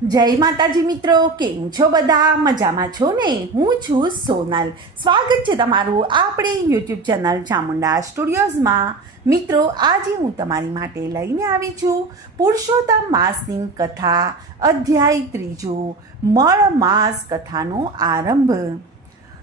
જય માતાજી મિત્રો, કેમ છો બધા? મજામાં છો ને? હું છું સોનલ. સ્વાગત છે તમારું આપણી યુટ્યુબ ચેનલ ચામુંડા સ્ટુડિયોઝમાં. મિત્રો, આજે હું તમારી માટે લઈને આવી છું પુરુષોત્તમ માસની કથા, અધ્યાય 3, મળ માસ કથાનો આરંભ.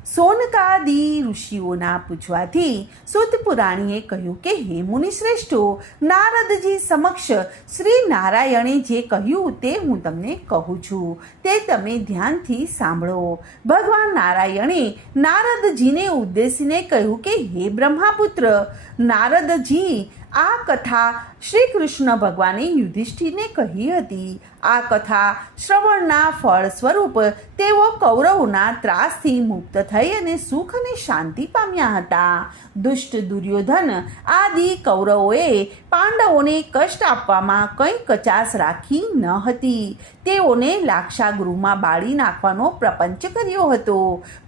સોનકાદી ઋષિઓના પૂછવાથી સુત પુરાણીએ કહ્યું કે હે મુનિ શ્રેષ્ઠો, નારદજી સમક્ષ શ્રી નારાયણે જે કહ્યું તે હું તમને કહું છું, તે તમે ધ્યાનથી સાંભળો. ભગવાન નારાયણે નારદજીને ઉદ્દેશીને કહ્યું કે હે બ્રહ્માપુત્ર નારદજી, આ કથા શ્રી કૃષ્ણ ભગવાને યુધિષ્ઠિરને કહી હતી. આ કથા શ્રવણના ફળ સ્વરૂપ તેઓ કૌરવોના ત્રાસથી મુક્ત થઈ અને સુખ અને શાંતિ પામ્યા હતા. દુષ્ટ દુર્યોધન આદિ કૌરવોએ પાંડવોને કષ્ટ આપવામાં કંઈ કચાશ રાખી ન હતી. તેઓને લાક્ષાગૃહમાં બાળી નાખવાનો પ્રપંચ કર્યો હતો.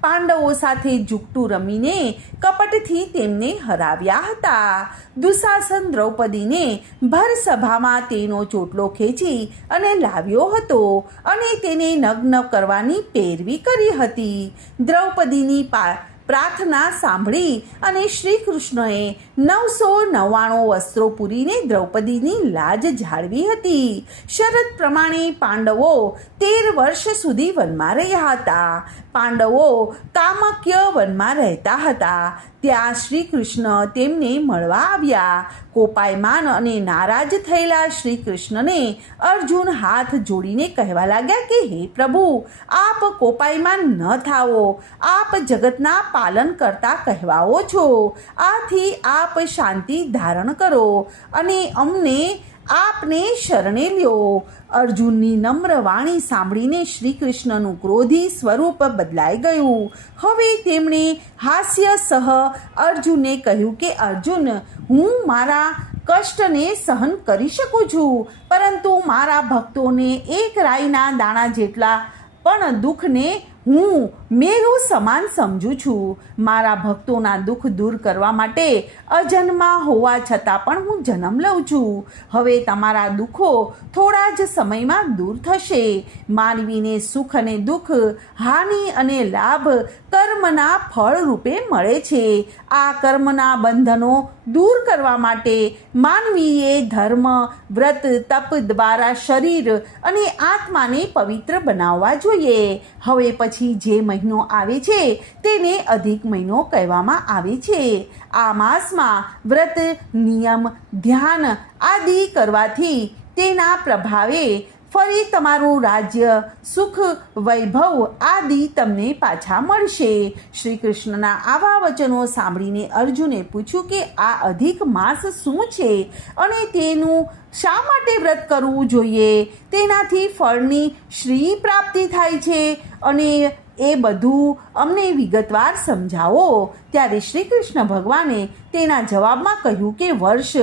પાંડવો સાથે જુગટું રમીને કપટથી તેમને હરાવ્યા હતા. દુશાસન દ્રૌપદીને ભર સભામાં તેનો ચોટલો ખેંચી અને લાવ્યો હતો અને તેને નગ્ન કરવાની પેરવી કરી હતી. દ્રૌપદીની પ્રાર્થના સાંભળી અને શ્રી કૃષ્ણએ 999 વસ્ત્રો પૂરીને દ્રૌપદીની લાજ જાળવી હતી. શરત પ્રમાણે પાંડવો 13 વર્ષ સુધી વનમાં રહ્યા હતા. પાંડવો કામક્ય વનમાં રહેતા હતા. ત્યાં શ્રી કૃષ્ણ તેમને મળવા આવ્યા. કોપાયમાન અને નારાજ થયેલા શ્રી કૃષ્ણને અર્જુન હાથ જોડીને કહેવા લાગ્યા કે હે પ્રભુ, આપ કોપાયમાન ન થાઓ. આપ જગતના પાલન કરતા કહેવાઓ છો. આથી આપ શાંતિ ધારણ કરો અને અમને આપને શરણે લ્યો. અર્જુનની નમ્ર વાણી સાંભળીને શ્રી કૃષ્ણનું ક્રોધી સ્વરૂપ બદલાઈ ગયું. હવે તેમણે હાસ્ય સહ અર્જુનને કહ્યું કે અર્જુન, હું મારા કષ્ટને સહન કરી શકું છું, પરંતુ મારા ભક્તોને એક રાઈના દાણા જેટલા પણ દુઃખને હું મેરુ સમાન સમજું છું. મારા ભક્તોના દુઃખ દૂર કરવા માટે અજન્મા હોવા છતાં પણ હું જન્મ લઉં છું. હવે તમારા દુઃખો થોડા જ સમયમાં દૂર થશે. માનવીને સુખ અને દુઃખ, હાનિ અને લાભ કર્મના ફળ રૂપે મળે છે. આ કર્મના બંધનો દૂર કરવા માટે માનવીએ ધર્મ, વ્રત, તપ દ્વારા શરીર અને આત્માને પવિત્ર બનાવવા જોઈએ. હવે પછી જે મહિનો આવે છે તેને અધિક મહિનો કહેવામાં આવે છે. આ માસમાં વ્રત, નિયમ, ધ્યાન આદિ કરવાથી તેના પ્રભાવે ફરી તમારું રાજ્ય, સુખ, વૈભવ આદિ તમને પાછા મળશે. શ્રી કૃષ્ણના આવા વચનો સાંભળીને અર્જુને પૂછ્યું કે આ અધિક માસ શું છે અને તેનું શા માટે વ્રત કરવું જોઈએ? તેનાથી ફળની શ્રી પ્રાપ્તિ થાય છે અને એ બધું અમને વિગતવાર સમજાવો. ત્યારે શ્રી કૃષ્ણ ભગવાને તેના જવાબમાં કહ્યું કે વર્ષ,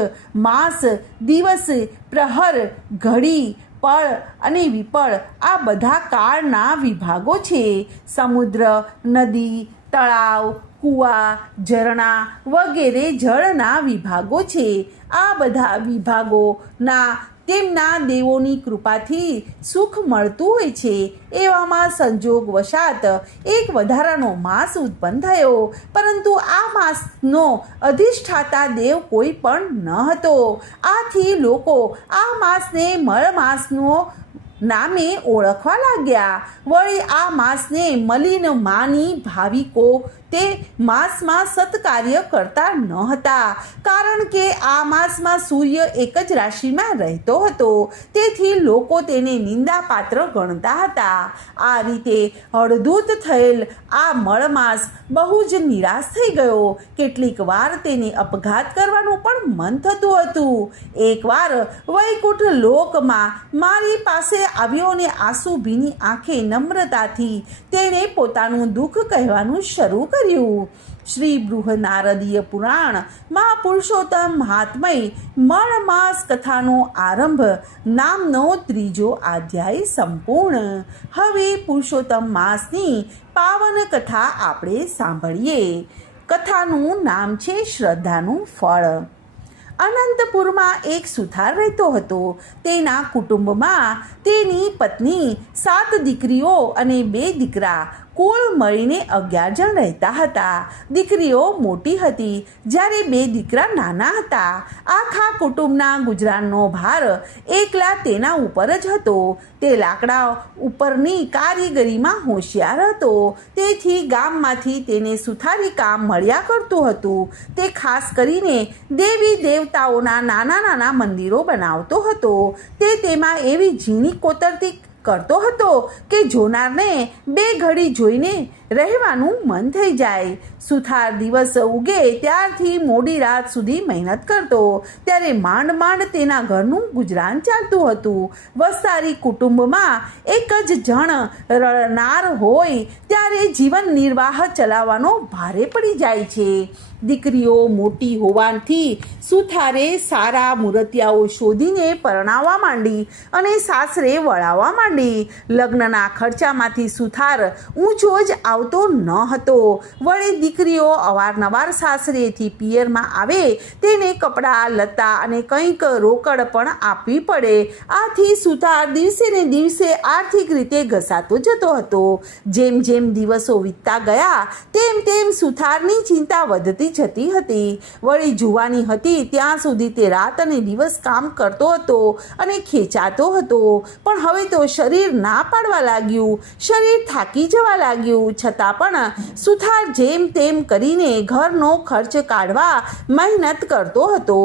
માસ, દિવસ, પ્રહર, ઘડી, પળ અને વિપળ આ બધા કાળના વિભાગો છે. સમુદ્ર, નદી, તળાવ, કૂવા, ઝરણા વગેરે જળના વિભાગો છે. આ બધા વિભાગોના તેમના દેવોની કૃપાથી સુખ મળતું હોય છે. એવામાં સંજોગ વશાત એક વધારાનો માસ ઉત્પન્ન થયો, પરંતુ આ માસનો અધિષ્ઠાતા દેવ કોઈ પણ ન હતો. આથી લોકો આ માસને મળ માસનો નામે ઓળખવા લાગ્યા. વળી આ માસને મલિન માની ભાવિકો તે માસમાં સત્કાર્ય કરતા ન હતા, કારણ કે આ માસમાં સૂર્ય એક જ રાશિમાં રહેતો હતો. તેથી લોકો તેને નિંદાપાત્ર ગણતા હતા. આ રીતે હળદૂત થયેલ આ મળમાસ બહુ જ નિરાશ થઈ ગયો. કેટલીક વાર તેને અપઘાત કરવાનું પણ મન થતું હતું. એકવાર વૈકુંઠ લોકમાં મારી પાસે આવ્યો અને આંસુ ભીની આંખે નમ્રતાથી તેણે પોતાનું દુઃખ કહેવાનું શરૂ કર્યું. શ્રી બૃહનારદીય પુરાણ મહાપુરુષોત્તમ મહાત્મય મળમાસ કથાનો આરંભ નામનો 3 અધ્યાય સંપૂર્ણ. હવે પુરુષોત્તમ માસની પાવન કથા આપણે સાંભળીએ. કથાનું નામ છે શ્રદ્ધાનું ફળ. અનંતપુરમાં એક સુથાર રહેતો હતો. તેના કુટુંબમાં તેની પત્ની, 7 દીકરીઓ અને 2 દીકરા, કુલ મળીને 11 જણ રહેતા હતા. દીકરીઓ મોટી હતી જ્યારે 2 દીકરા નાના હતા. આખા કુટુંબના ગુજરાનનો ભાર એકલા તેના ઉપર જ હતો. તે લાકડા ઉપરની કારીગરીમાં હોશિયાર હતો. તેથી ગામમાંથી તેને સુથારી કામ મળ્યા કરતું હતું. તે ખાસ કરીને દેવી દેવતાઓના નાના નાના મંદિરો બનાવતો હતો. તે તેમાં એવી ઝીણી કોતરતી કરતો હતો કે જોનારને 2 ઘડી જોઈને રહેવાનું મન થઈ જાય. સુથાર દિવસ ઉગે ત્યારથી મોડી રાત સુધી મહેનત કરતો. ત્યારે માંડ માંડ તેના ઘરનું ગુજરાન ચાલતું હતું. વસ્તારી કુટુંબમાં એક જ જણ રડનાર હોય ત્યારે જીવન નિર્વાહ ચલાવવાનો ભારે પડી જાય છે. દીકરીઓ મોટી હોવાથી સુથારે સારા મૂર્તિયાઓ શોધીને પરણાવવા માંડી અને સાસરે વળાવવા માંડી. લગ્નના ખર્ચામાંથી સુથાર ઊંચો જ આવતો ન હતો. વળી દીકરીઓ અવારનવાર સાસરેથી પિયરમાં આવે તેને કપડાં લત્તા અને કંઈક રોકડ પણ આપવી પડે. આથી સુથાર દિવસે ને દિવસે આર્થિક રીતે ઘસાતો જતો હતો. જેમ જેમ દિવસો વીતતા ગયા તેમ તેમ સુથારની ચિંતા વધતી જતી હતી. વળી જુવાની હતી ત્યાં સુધી તે રાત અને દિવસ કામ કરતો હતો અને ખેંચાતો હતો. પણ હવે તો શરીર ના પાડવા લાગ્યું. શરીર થાકી જવા લાગ્યું. છતાં પણ સુથાર જેમ તેમ કરીને ઘરનો ખર્ચ કાઢવા મહેનત કરતો હતો.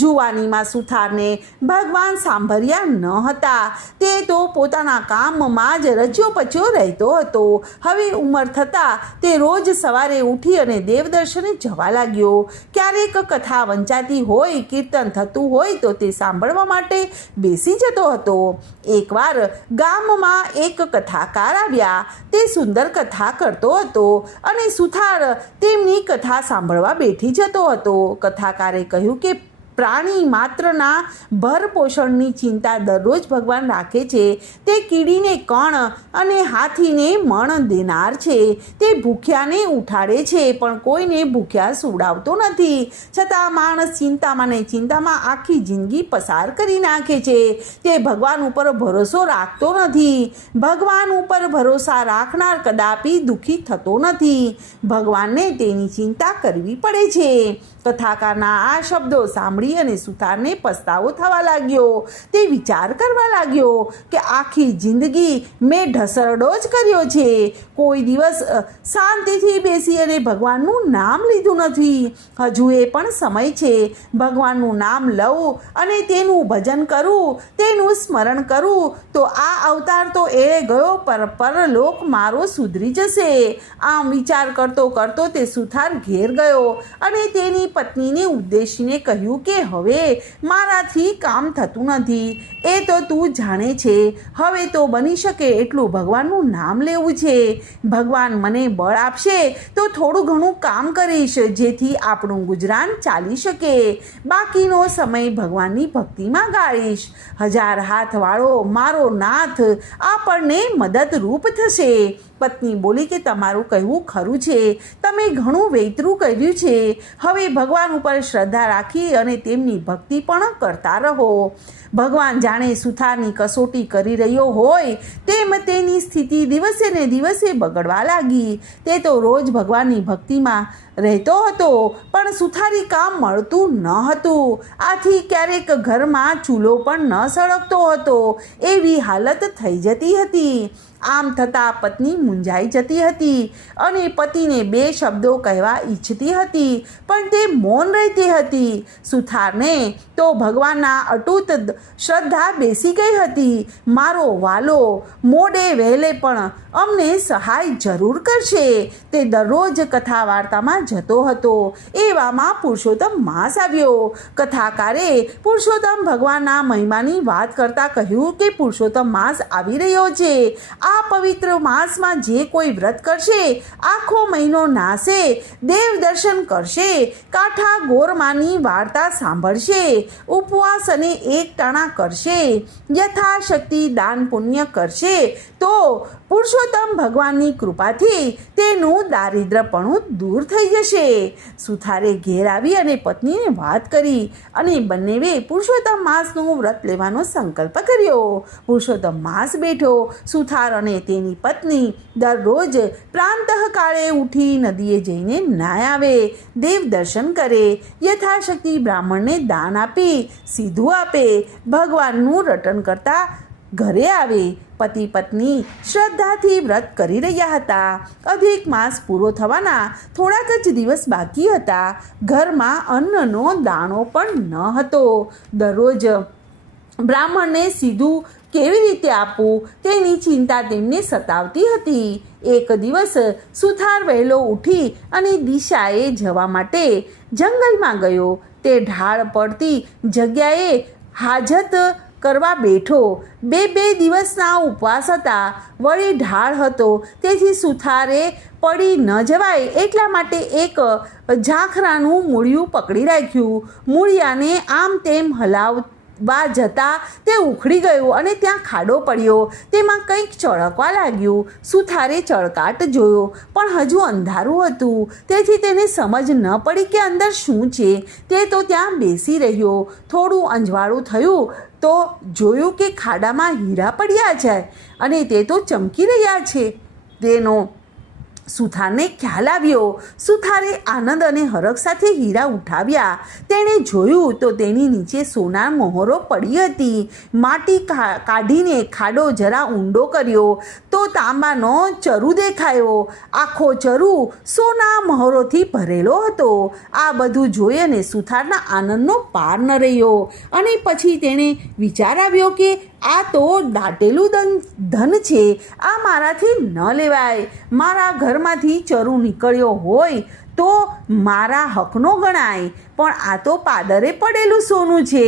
જુવાનીમાં સુથારને ભગવાન સાંભળ્યા ન હતા. તે તો પોતાના કામમાં જ રચ્યો પચ્યો રહેતો હતો. હવે ઉંમર થતાં તે રોજ સવારે ઉઠી અને દેવદર્શને જવા લાગ્યો. ક્યારેક કથા વંચાતી હોય, કીર્તન થતું હોય તો તે સાંભળવા માટે બેસી જતો હતો. એકવાર ગામમાં એક કથાકાર આવ્યા. તે સુંદર કથા કરતો હતો અને સુથાર તેમની કથા સાંભળવા બેઠી જતો હતો. કથાકારે કહ્યું કે પ્રાણી માત્રના ભરપોષણની ચિંતા દરરોજ ભગવાન રાખે છે. તે કીડીને કણ અને હાથીને મણ દેનાર છે. તે ભૂખ્યાને ઉઠાડે છે પણ કોઈને ભૂખ્યા સુવડાવતો નથી. છતાં માણસ ચિંતામાં ને ચિંતામાં આખી જિંદગી પસાર કરી નાખે છે. તે ભગવાન ઉપર ભરોસો રાખતો નથી. ભગવાન ઉપર ભરોસા રાખનાર કદાપી દુઃખી થતો નથી. ભગવાનને તેની ચિંતા કરવી પડે છે. કથાકારના આ શબ્દો સાંભળી અને સુથારને પસ્તાવો થવા લાગ્યો. તે વિચાર કરવા લાગ્યો કે આખી જિંદગી મેં ઢસરડો જ કર્યો છે. કોઈ દિવસ શાંતિથી બેસી અને ભગવાનનું નામ લીધું નથી. હજુ એ પણ સમય છે. ભગવાનનું નામ લઉં અને તેનું ભજન કરું, તેનું સ્મરણ કરું તો આ અવતાર તો એળે ગયો, પરલોક મારો સુધરી જશે. આમ વિચાર કરતો કરતો તે સુથાર ઘેર ગયો અને તેની પત્નીને ઉદ્દેશીને કહ્યું કે હવે મારાથી કામ થતું નથી. એ તો તું જાણે છે. હવે તો બની શકે એટલું ભગવાનનું નામ લેવું છે. ભગવાન મને બળ આપશે તો થોડું ઘણું કામ કરીશ જેથી આપણું ગુજરાન ચાલી શકે. બાકીનો સમય ભગવાનની ભક્તિમાં ગાળીશ. 1000 હાથવાળો મારો નાથ આપણને મદદરૂપ થશે. પત્ની બોલી કે તમારું કહેવું ખરું છે. તમે ઘણું વેતરું કર્યું છે. હવે ભગવાન ઉપર શ્રદ્ધા રાખી અને તેમની ભક્તિ પણ કરતા રહો. ભગવાન જાણે સુથારની કસોટી કરી રહ્યો હોય તેમ તેની સ્થિતિ દિવસે ને દિવસે બગડવા લાગી. તે તો રોજ ભગવાનની ભક્તિમાં રહેતો હતો પણ સુથારી કામ મળતું ન હતું. આથી ક્યારેક ઘરમાં ચૂલો પણ ન સળગતો હતો. એવી હાલત થઈ જતી હતી. આમ થતાં પત્ની મૂંઝાઈ જતી હતી અને પતિને 2 શબ્દો કહેવા ઈચ્છતી હતી પણ તે મૌન રહેતી હતી. સુથારને તો ભગવાનના અતૂટ શ્રદ્ધા બેસી ગઈ હતી. મારો વાલો મોડે વહેલે પણ અમને સહાય જરૂર કરશે. તે દરરોજ કથા વાર્તામાં જતો હતો. એવામાં પુરુષોત્તમ માસ આવ્યો. કથાકારે પુરુષોત્તમ ભગવાનના મહિમાની વાત કરતાં કહ્યું કે પુરુષોત્તમ માસ આવી રહ્યો છે. આ પવિત્ર માસમાં જે કોઈ વ્રત કરશે આખો મહિનો નાશે, દેવ દર્શન કરશે, કાંઠા ગોરમાની વાર્તા સાંભળશે, ઉપવાસ અને એકટાણા કરશે, યથાશક્તિ દાન પુણ્ય કરશે તો પુરુષોત્તમ ભગવાનની કૃપાથી તેનું દારિદ્રપણું દૂર થઈ જશે. સુથારે ઘેર આવી અને પત્નીને વાત કરી અને બંનેવે પુરુષોત્તમ માસનું વ્રત લેવાનો સંકલ્પ કર્યો. પુરુષોત્તમ માસ બેઠો. સુથાર અને તેની પત્ની દરરોજ પ્રાંતઃકાળે ઉઠી નદીએ જઈને નાય આવે, દેવ દર્શન કરે, યથાશક્તિ બ્રાહ્મણને દાન આપી સીધું આપે, ભગવાનનું રટન કરતા ઘરે આવે. પતિ પત્ની શ્રદ્ધાથી વ્રત કરી રહ્યા હતા. અધિક માસ પૂરો થવાના થોડાક જ દિવસ બાકી હતા. ઘરમાં અન્નનો દાણો પણ ન હતો. દરરોજ બ્રાહ્મણને સીધું કેવી રીતે આપવું તેની ચિંતા તેમને સતાવતી હતી. એક દિવસ સુથાર વહેલો ઉઠી અને દિશાએ જવા માટે જંગલમાં ગયો. તે ઢાળ પડતી જગ્યાએ હાજત કરવા બેઠો. બે દિવસના ઉપવાસ હતા, વળી ઢાળ હતો, તેથી સુથારે પડી ન જવાય એટલા માટે એક ઝાંખરાનું મૂળિયું પકડી રાખ્યું. મૂળિયાને આમ તેમ હલાવવા જતાં તે ઉખડી ગયું અને ત્યાં ખાડો પડ્યો. તેમાં કંઈક ચળકવા લાગ્યું. સુથારે ચળકાટ જોયો, પણ હજુ અંધારું હતું, તેથી તેને સમજ ન પડી કે અંદર શું છે. તે તો ત્યાં બેસી રહ્યો. થોડું અંજવાળું થયું તો જોયું કે ખાડામાં હીરા પડ્યા છે અને તે તો ચમકી રહ્યા છે. તેનો સુથારને ખ્યાલ આવ્યો. સુથારે આનંદ અને હરખ સાથે હીરા ઉઠાવ્યા. તેણે જોયું તો તેની નીચે સોના મોહરો પડી હતી. માટી કાઢીને ખાડો જરા ઊંડો કર્યો તો તાંબાનો ચરુ દેખાયો. આખો ચરુ સોના મોહરોથી ભરેલો હતો. આ બધું જોઈ અને સુથારના આનંદનો પાર ન રહ્યો અને પછી તેણે વિચાર આવ્યો કે આ તો દાટેલું ધન છે, આ મારાથી ન લેવાય. મારા ઘરમાંથી ચરુ નીકળ્યો હોય તો મારા હકનો ગણાય, પણ આ તો પાદરે પડેલું સોનું છે,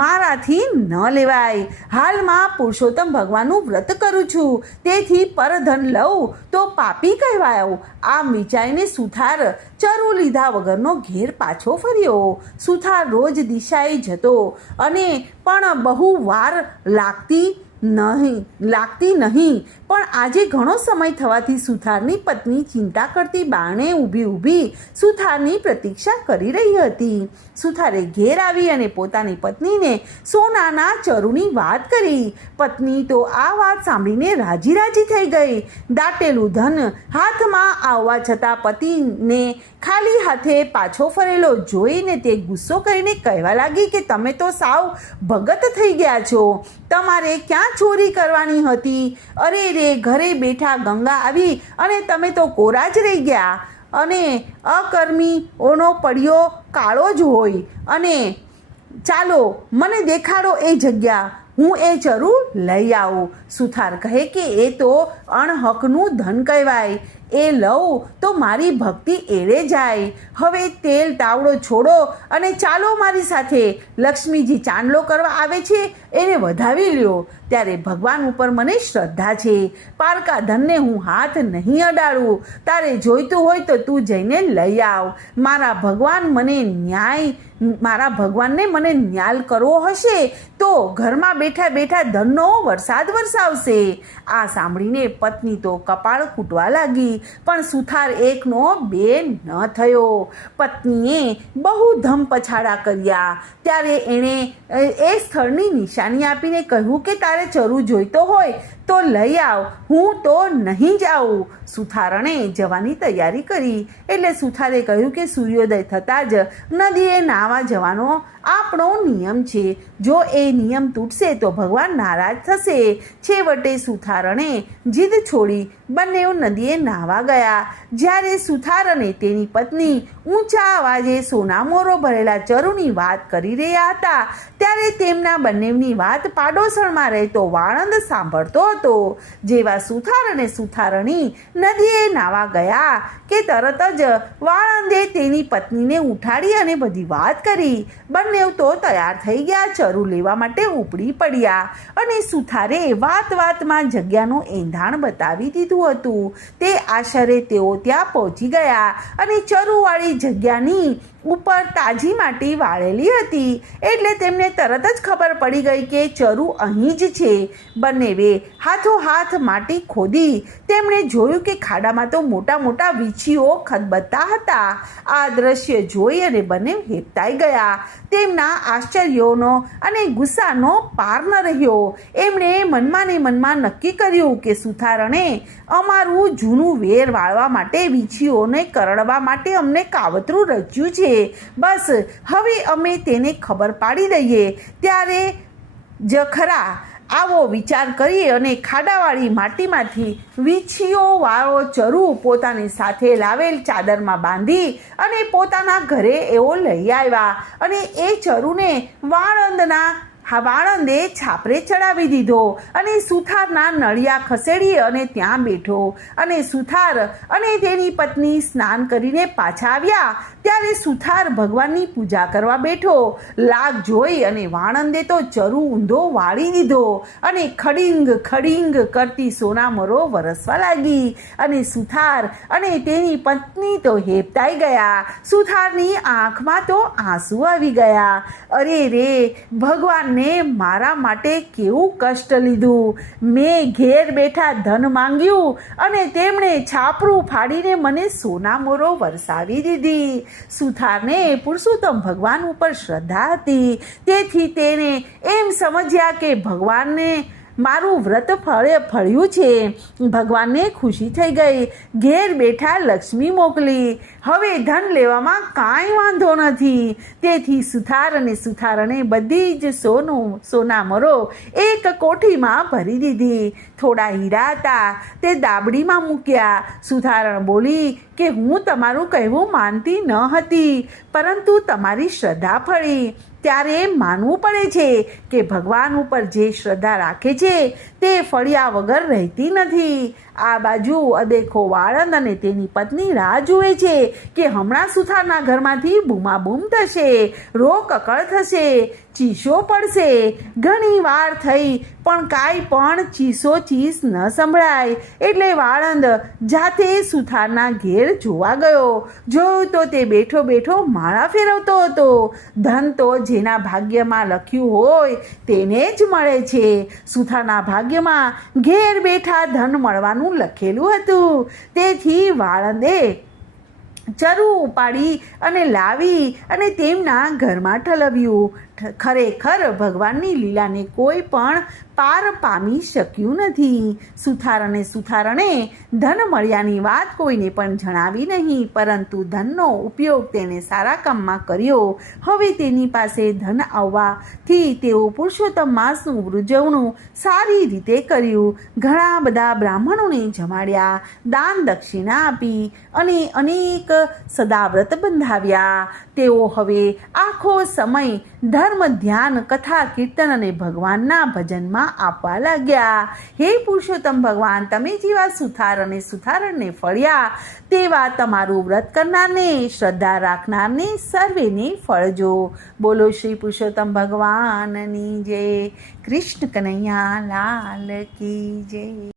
મારાથી ન લેવાય. હાલમાં પુરુષોત્તમ ભગવાનનું વ્રત કરું છું, તેથી પરધન લઉં તો પાપી કહેવાયો. આમ વિચારીને સુથાર ચરુ લીધા વગરનો ઘેર પાછો ફર્યો. સુથાર રોજ દિશાએ જતો અને પણ બહુ વાર લાગતી નહીં. પણ આજે ઘણો સમય થવાથી સુથારની પત્ની ચિંતા કરતી બારણે ઊભી સુથારની પ્રતીક્ષા કરી રહી હતી. સુથારે ઘેર આવી અને પોતાની પત્નીને સોનાના ચરુની વાત કરી. પત્ની તો આ વાત સાંભળીને રાજી થઈ ગઈ. દાટેલું ધન હાથમાં આવવા છતાં પતિને ખાલી હાથે પાછો ફરેલો જોઈને તે ગુસ્સો કરીને કહેવા લાગી કે તમે તો સાવ ભગત થઈ ગયા છો. તમારે ક્યાં ચોરી કરવાની હતી? અરે રે, ઘરે બેઠા ગંગા આવી અને તમે તો કોરા જ રહી ગયા. અને અકર્મીઓનો પડ્યો કાળો જ હોય. અને ચાલો મને દેખાડો એ જગ્યા, હું એ ચરુ લઈ આવું. સુથાર કહે કે એ તો અણહકનું ધન કહેવાય, એ લઉં તો મારી ભક્તિ એળે જાય. હવે તેલ તાવડો છોડો અને ચાલો મારી સાથે. લક્ષ્મીજી ચાંદલો કરવા આવે છે, એને વધાવી લ્યો. ત્યારે ભગવાન ઉપર મને શ્રદ્ધા છે. પારકા ધનને હું હાથ નહીં અડાડું. તારે જોઈતું હોય તો તું જઈને લઈ આવ. મારા ભગવાનને મને ન્યાલ કરવો હશે તો ઘરમાં બેઠા ધનનો વરસાદ વરસાવશે. આ સાંભળીને પત્ની તો કપાળ કૂટવા લાગી, પણ સુથાર એકનો બે ન થયો. પત્નીએ બહુ ધમપછાડા કર્યા. ત્યારે એણે એ સ્થળની નિશાની આપીને કહ્યું કે તારે ચરુ જોઈતો હોય તો લઈ આવ, હું તો નહીં જાઉં. સુથારણે જવાની તૈયારી કરી. એટલે સુથારે કહ્યું કે સૂર્યોદય થતાં જ નદીએ નાહવા જવાનો આપણો નિયમ છે. જો એ નિયમ તૂટશે તો ભગવાન નારાજ થશે. છેવટે સુથારણે જીદ છોડી બંને નદીએ નાહવા ગયા. જ્યારે સુથાર અને તેની પત્ની ઊંચા અવાજે સોનામોરો ભરેલા ચરુની વાત કરી રહ્યા હતા ત્યારે તેમના બંનેની વાત પાડોશણમાં રહેતો વાળંદ સાંભળતો હતો. જેવા સુથાર અને સુથારણી નદીએ નાહવા ગયા કે તરત જ વાળંદે તેની પત્નીને ઉઠાડી અને બધી વાત કરી. બંને તો તૈયાર થઈ ગયા, ચરુ લેવા માટે ઉપડી પડ્યા અને સુથારે વાતમાં જગ્યાનું એંધાણ બતાવી દીધું હતું. તે આશરે તેઓ ત્યાં પહોંચી ગયા અને ચરુવાળી જગ્યાની ઉપર તાજી માટી વાળેલી હતી એટલે તેમને તરત જ ખબર પડી ગઈ કે ચરુ અહીં જ છે. બંનેવે હાથોહાથ માટી ખોદી તેમણે જોયું કે ખાડામાં તો મોટા મોટા વીંછીઓ ખદબદતા હતા. આ દ્રશ્ય જોઈ અને બંને હેબતાઈ ગયા. તેમના આશ્ચર્યનો અને ગુસ્સાનો પાર ન રહ્યો. એમણે મનમાં નક્કી કર્યું કે સુથારણે અમારું જૂનું વેર વાળવા માટે વીંછીઓને કરડવા માટે અમને કાવતરું રચ્યું છે. બસ હવે અમે તેને ખબર પાડી દઈએ ત્યારે જ ખરા. આવો વિચાર કરી અને ખાડાવાળી માટીમાંથી વીંછીઓ વાળો ચરુ પોતાની સાથે લાવેલ ચાદરમાં બાંધી અને પોતાના ઘરે એવો લઈ આવ્યા અને એ ચરુને વાળંદે છાપરે ચડાવી દીધો અને સુથારના નળિયા ખસેડી અને ત્યાં બેઠો. અને સુથાર અને તેની પત્ની સ્નાન કરીને પાછા આવ્યા ત્યારે સુથાર ભગવાનની પૂજા કરવા બેઠો. લાગ જોઈ અને વાળંદે તો ચરુ ઊંધો વાળી દીધો અને ખડીંગ કરતી સોનામરો વરસવા લાગી અને સુથાર અને તેની પત્ની તો હેબતાઈ ગયા. સુથારની આંખમાં તો આંસુ આવી ગયા. અરે રે, ભગવાનને મારા માટે કેવું કષ્ટ લીધું. મેં ઘેર બેઠા ધન માંગ્યું અને તેમણે છાપરું ફાડીને મને સોનામોરો વરસાવી દીધી. સુથારને પુરુષોત્તમ ભગવાન ઉપર શ્રદ્ધા હતી તેથી તેને એમ સમજ્યા કે ભગવાનને મારું વ્રત ફળ્યું છે. ભગવાનને ખુશી થઈ ગઈ. ઘેર બેઠા લક્ષ્મી મોકલી. હવે ધન લેવામાં કાંઈ વાંધો નથી. તેથી સુથાર અને સુથારણે બધી જ સોનામરો એક કોઠીમાં ભરી દીધી. થોડા હીરા હતા તે દાબડીમાં મૂક્યા. સુથારણ બોલી કે હું તમારું કહેવું માનતી ન હતી પરંતુ તમારી શ્રદ્ધા ફળી. ત્યારે માનવું પડે છે કે ભગવાન ઉપર જે શ્રદ્ધા રાખે છે તે ફળ્યા વગર રહેતી નથી. આ બાજુ અદેખો વાળંદ અને તેની પત્ની રાહ જુએ છે કે હમણાં સુથારના ઘરમાંથી બૂમાબૂમ થશે, રોકકળ થશે, ચીસો પડશે. ઘણી વાર થઈ પણ કાંઈ પણ ચીસ ન સંભળાય એટલે વાળંદ જાતે સુથારના ઘેર જોવા ગયો. જોયું તો તે બેઠો માળા ફેરવતો હતો. ધન તો જેના ભાગ્યમાં લખ્યું હોય તેને જ મળે છે. સુથારના ભાગ્યમાં ઘેર બેઠા ધન મળવાનું લખેલું હતું. તેથી વાળંદે ચરુ ઉપાડી અને લાવી અને તેમના ઘરમાં ઠલવ્યું. ખરેખર ભગવાનની લીલાને કોઈ પણ પાર પામી શક્યું નથી. સુથાર અને સુથારણે ધન મળ્યાની વાત કોઈને પણ જણાવી નહીં પરંતુ ધનનો ઉપયોગ તેને સારા કામમાં કર્યો. હવે તેની પાસે ધન આવવાથી તેઓ પુરુષોત્તમ માસનું ઉજવણું સારી રીતે કર્યું. ઘણા બધા બ્રાહ્મણોને જમાડ્યા, દાન દક્ષિણા આપી અને અનેક સદાવ્રત બંધાવ્યા. તેઓ હવે આખો સમય ધર્મ ધ્યાન, કથા, કીર્તન અને ભગવાનના ભજનમાં આપવા લાગ્યા. હે પુરુષોત્તમ ભગવાન, તમે જેવા સુથાર અને સુથારણને ફળ્યા તેવા તમારું વ્રત કરનારને, શ્રદ્ધા રાખનારને સર્વેને ફળજો. બોલો શ્રી પુરુષોત્તમ ભગવાનની જય. કૃષ્ણ કનૈયા લાલ કી જય.